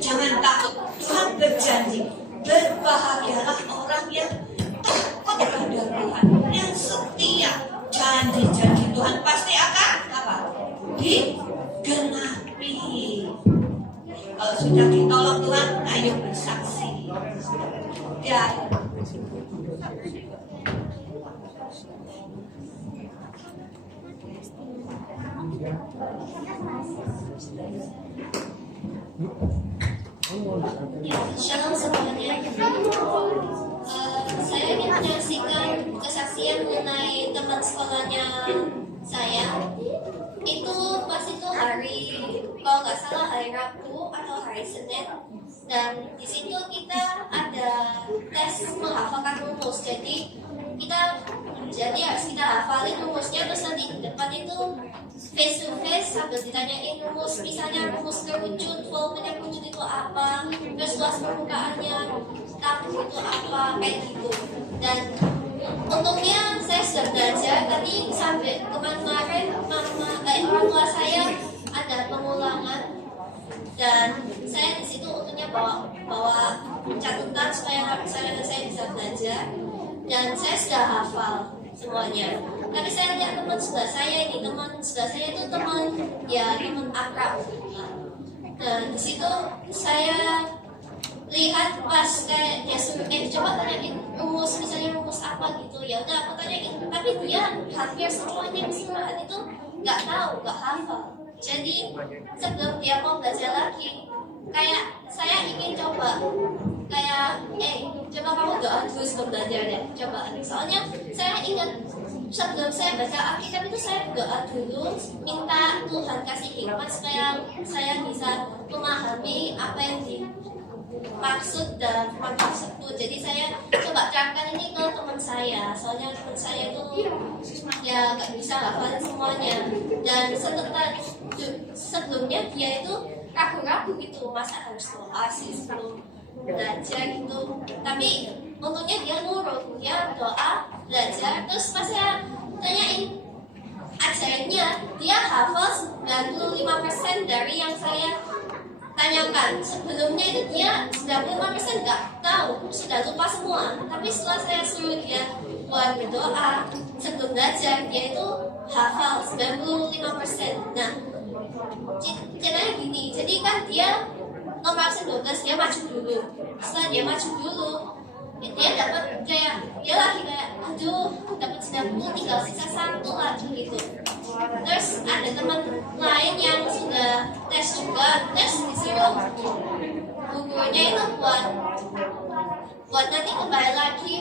Jangan takut. Tuhan berjanji, berbahagialah orang yang takut pada Tuhan, yang setia. Janji-janji Tuhan pasti akan apa? Digenapi. Kalau sudah ditolong Tuhan, ayo bersaksi. Ya. Shalom semuanya. Saya ingin menyaksikan kesaksian mengenai teman sekolahnya saya. Itu pas itu hari, kalau nggak salah hari Rabu atau hari Senin. Dan di situ kita ada tes menghafalkan rumus. Jadi harus kita hafalin rumusnya, terus nanti di depan itu face to face sambil ditanyain rumus, misalnya rumus kerucut, volume kerucut itu apa, terus luas permukaannya kamu itu apa, kayak gitu. Dan untungnya saya sudah belajar, tapi sampai kemarin orang tua saya ada pengulangan, dan saya di situ untungnya bawa catatan supaya saya bisa belajar, dan saya sudah hafal semuanya. Tapi saya lihat teman sebelah saya itu teman akrab. Dan di situ saya lihat pas kayak dia suruh coba tanyain rumus, misalnya rumus apa gitu, ya udah aku tanyain, tapi dia hampir semuanya keseluruhan itu nggak tahu, nggak hafal. Jadi sebelum dia mau belajar lagi, kayak saya ingin coba kayak coba kamu doa dulu sebelum belajar deh, coba. Soalnya saya ingat sebelum saya baca Alkitab itu saya doa dulu, minta Tuhan kasih hikmat supaya saya bisa memahami apa yang dimaksud dalam konteks itu. Jadi saya coba terangkan ini ke teman saya, soalnya teman saya itu ya gak bisa hafalin semuanya. Dan sebelumnya dia itu ragu-ragu gitu, masa harus doa sih sebelum belajar gitu. Tapi untungnya dia nurut, dia doa, belajar. Terus pas saya tanyain ajarannya, dia hafal 95% dari yang saya tanyakan. Sebelumnya itu dia 95% nggak tahu, sudah lupa semua. Tapi setelah saya suruh dia buat berdoa sebelum belajar, dia itu hafal 95%. Nah, ceritanya gini, jadi kan dia nomor 12 dia maju dulu. Setelah dia maju dulu, dia dapat kayak dia lagi kayak aduh dapat 90, tinggal sisa 1 lagi gitu. Terus ada teman lain yang sudah tes juga, tes disuruh gurunya itu buat nanti kembali lagi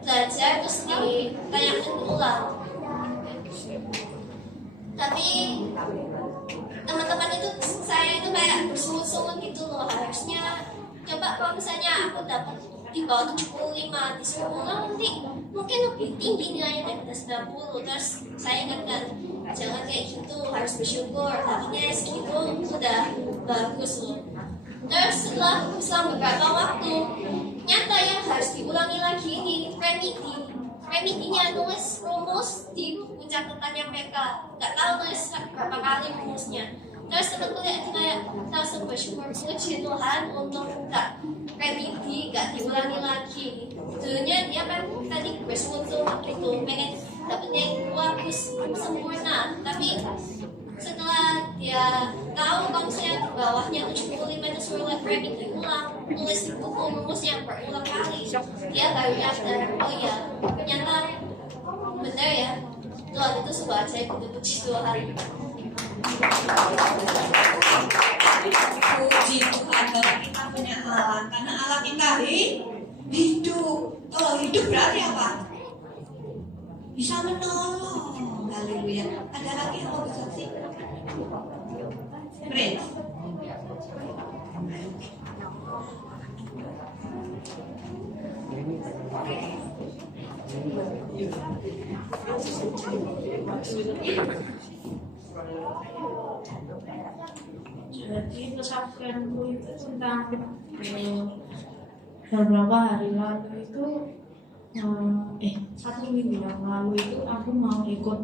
belajar, terus ditanyakan ulang. Tapi teman-teman itu saya itu kayak bersungut-sungut gitu loh, harusnya coba kalau misalnya aku dapat di bawah 75 disuruh ulang, nanti mungkin lebih tinggi nilainya daripada 90. Terus saya ingatkan jangan kayak gitu, harus bersyukur, tadinya segitu sudah bagus loh. Terus setelah beberapa waktu nyata yang harus diulangi lagi ini remedinya nulis rumus di buku catatannya PK, nggak tahu nulis berapa kali rumusnya. Terus temanku kayak langsung bersyukur, puji Tuhan untuk nggak remedi, nggak diulangi lagi. Dulunya dia kan tadi bersungut-sungut gitu, pengen dapetnya yang bagus, sempurna. Tapi setelah dia tahu kalau misalnya bawahnya 75 itu suruh remedi ulang, tulis di buku rumus yang berulang kali, dia baru nyadar, oh iya ternyata benar ya, Tuhan itu sebuah ajaib, itu puji Tuhan. Puji Tuhan bahwa kita punya Allah, karena Allah kita hidup. Kalau hidup berarti apa? Bisa menolong. Haleluya. Ada lagi yang mau bersaksi? Prince. Jadi kesaksianku itu tentang beberapa hari lalu itu 1 minggu yang lalu itu aku mau ikut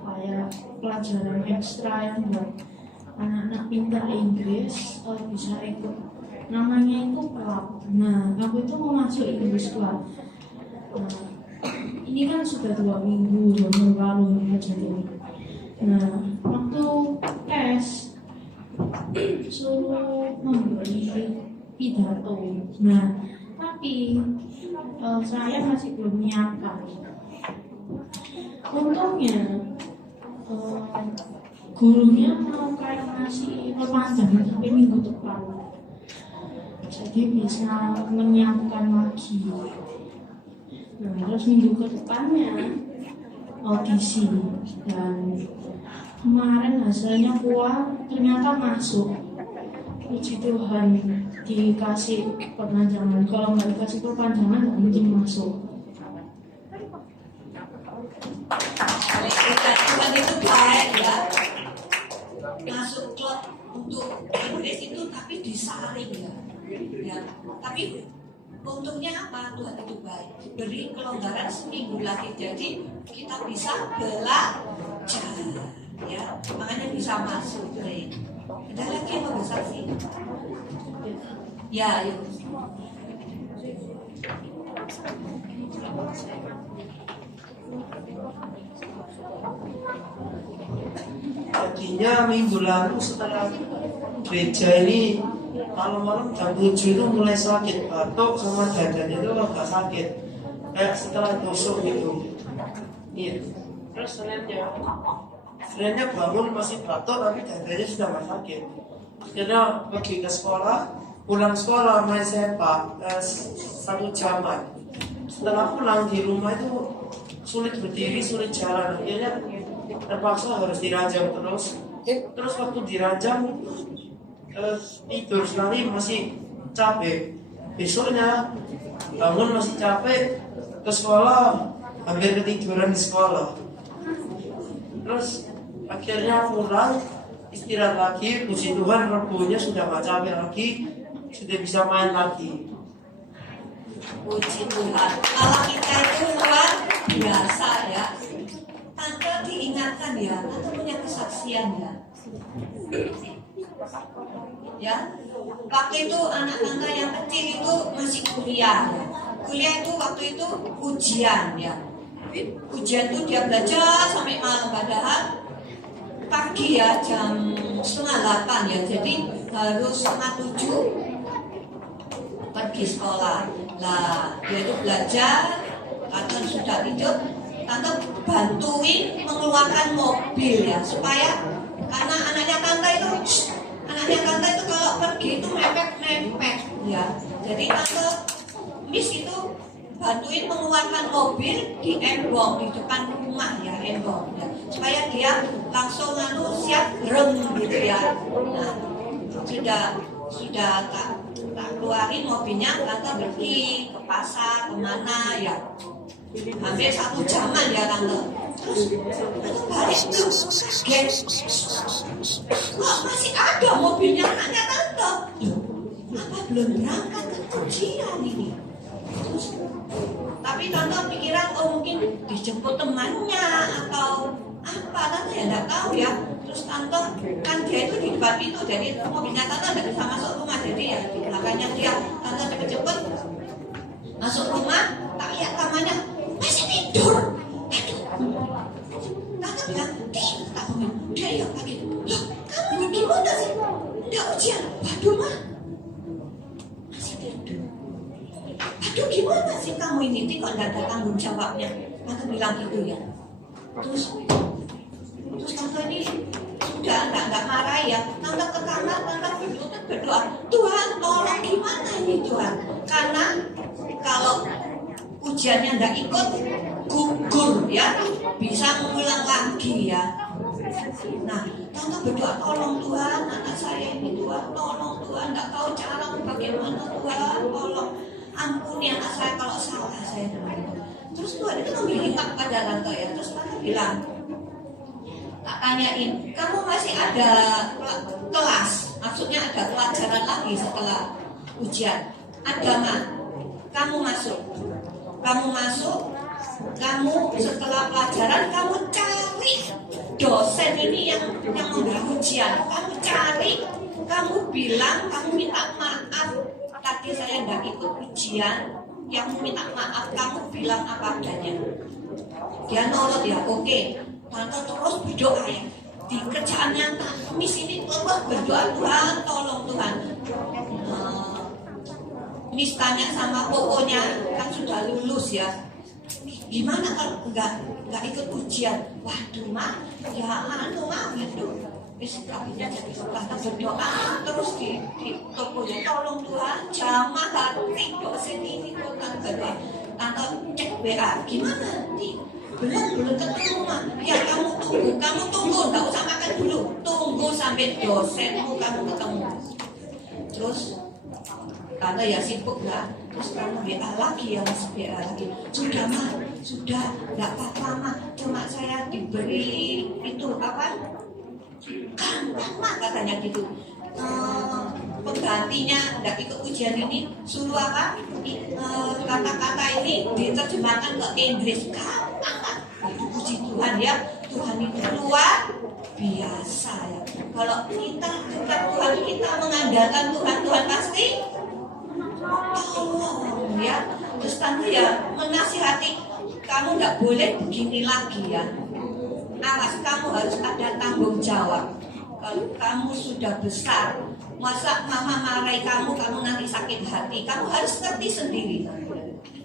kayak pelajaran ekstra yang buat anak-anak pintar Inggris bisa ikut, namanya itu club. Nah, aku itu mau masuk English club. Nah, ini kan sudah 2 minggu lalu kejadian. Nah, waktu tes suruh memberi pidato. Nah, tapi saya masih belum menyiapkan. Untungnya gurunya mau kayak ngasih perpanjangan sampai minggu depan, jadi bisa menyiapkan lagi. Nah, terus minggu ke depannya audisi, dan kemarin hasilnya keluar ternyata masuk. Puji Tuhan, dikasih perpanjangan. Kalau nggak dikasih perpanjangan nggak mungkin masuk. Tuhan itu baik ya. Masuk klub untuk Inggris itu tapi disaring ya. Tapi untungnya apa? Tuhan itu baik, beri kelonggaran seminggu lagi, jadi kita bisa belajar ya, makanya bisa masuk. Ada lagi yang mau saksi? Ya, yuk. Tadinya minggu lalu setelah gereja ini malam-malam jam 7 itu mulai sakit, batuk sama dadanya itu agak sakit, kayak setelah tusuk gitu. Iya. Terus Seninnya bangun masih batuk tapi dadanya sudah nggak sakit. Akhirnya pergi ke sekolah, pulang sekolah main sepak 1 jaman. Setelah pulang di rumah itu sulit berdiri, sulit jalan. Akhirnya terpaksa harus diranjang terus. Terus waktu diranjang tidur sekali masih capek. Besoknya bangun masih capek, ke sekolah hampir ketiduran di sekolah. Terus akhirnya pulang istirahat lagi. Puji Tuhan Rebunya sudah gak capek lagi, sudah bisa main lagi. Puji Tuhan, Allah kita itu luar biasa ya. Tante diingatkan ya, tante punya kesaksian ya. Ya, waktu itu anak tante yang kecil itu masih kuliah. Kuliah itu waktu itu ujian ya. Ujian itu dia belajar sampai malam, padahal pagi ya jam 7:30 ya. Jadi harus 6:30 pergi sekolah. Lah dia itu belajar, kadang sudah tidur, tante bantuin mengeluarkan mobil ya, supaya karena anaknya tante itu kalau pergi itu mepet ya. Jadi tante Miss itu bantuin mengeluarkan mobil di embong di depan rumah ya, embong ya, supaya dia langsung siap rem gitu ya. Nah, sudah tak keluarin mobilnya, tante pergi ke pasar kemana ya, hampir 1 jaman ya tante. Terus balik tuh kaget, kok masih ada mobilnya anaknya tante. Apa belum berangkat ke ujian ini? Terus, tapi tante pikiran mungkin dijemput temannya atau apa, tante ya nggak tahu ya. Terus tante kan dia itu di depan pintu, jadi mobilnya tante nggak bisa masuk rumah, jadi ya di belakangnya dia. Tante cepet-cepet masuk rumah, tak lihat kamarnya masih tidur. Tante bilang, tak bangun. Dia ya kaget, loh kamu ini gimana sih? Nggak ujian? Waduh mah masih tidur. Aduh gimana sih kamu ini kok nggak ada tanggung jawabnya? Tante bilang gitu ya. Terus tante ini sudah nggak marah ya. Tante ke kamar, tante berdoa, Tuhan tolong gimana ini Tuhan? Karena kalau ujiannya nggak ikut gugur ya, bisa mengulang lagi ya. Nah, tante berdoa, tolong Tuhan anak saya ini Tuhan, tolong Tuhan, nggak tahu cara bagaimana Tuhan, tolong ampuni anak saya kalau salah saya. Terus Tuhan itu mengirimkan pada tante ya. Terus tante bilang, tak tanyain, kamu masih ada kelas, maksudnya ada pelajaran lagi setelah ujian? Ada mah, kamu masuk, kamu setelah pelajaran kamu dosen ini yang memberi ujian. Kamu cari, kamu bilang, kamu minta maaf. Tadi saya nggak ikut ujian, yang minta maaf, kamu bilang apa adanya. Dia nurut ya, oke. Tante terus berdoa ya. Di kerjaan nyata, Miss ini terus berdoa, Tuhan, tolong Tuhan. Miss tanya sama pokoknya, kan sudah lulus ya. Gimana kalau nggak ikut ujian? Waduh mah, ya gitu. Wis akhirnya jadi tante berdoa terus di tokonya, tolong Tuhan jamah hati dosen ini kok tante cek WA, gimana nih? Belum ketemu mah. Ya kamu tunggu, nggak usah makan dulu, tunggu sampai dosenmu kamu ketemu. Terus karena ya sibuk lah, terus kamu WA lagi ya mas, WA lagi. Sudah mah, sudah, nggak apa-apa mah. Cuma saya diberi itu apa? Gampang mah katanya gitu. Penggantinya nggak ikut ujian ini suruh apa? Kata-kata ini diterjemahkan ke Inggris. Gampang kan? Itu puji Tuhan ya. Tuhan itu luar biasa ya. Kalau kita dekat Tuhan, kita mengandalkan Tuhan, Tuhan pasti tolong ya. Terus tante ya menasihati, kamu nggak boleh begini lagi ya. Awas, kamu harus ada tanggung jawab. Kalau kamu sudah besar, masa mama marahi kamu nanti sakit hati. Kamu harus ngerti sendiri.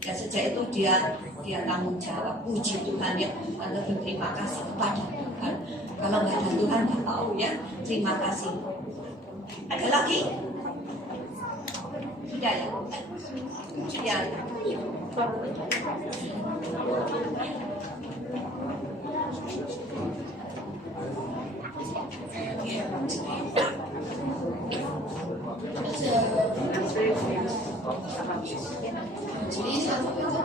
Ya sejak itu dia tanggung jawab. Puji Tuhan ya. Anda berterima kasih kepada Tuhan. Kalau nggak ada Tuhan nggak tahu ya. Terima kasih. Ada lagi? Sudah ya. Ya. Jadi satu itu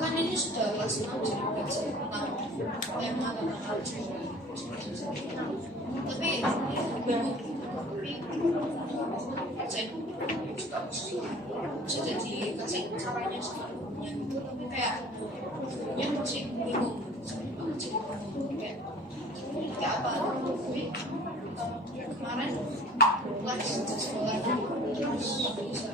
kan ini sudah kelas 6 jadi tentang tema tentang culture. Tapi saya sudah dikasih caranya sebelumnya gitu, tapi kayak yang masih bingung kayak apa. Tapi kemarin kelas sekolah terus bisa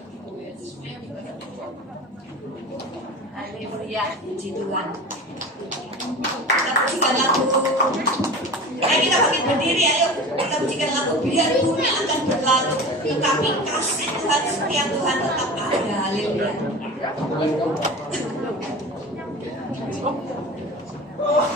Haleluya, puji Tuhan. Kita pujikan lagu. Kita bangkit berdiri, ayo. Kita pujikan lagu. Biar bumi akan berlalu, tetapi kasih Tuhan, setia Tuhan tetap ada. Haleluya. Oh.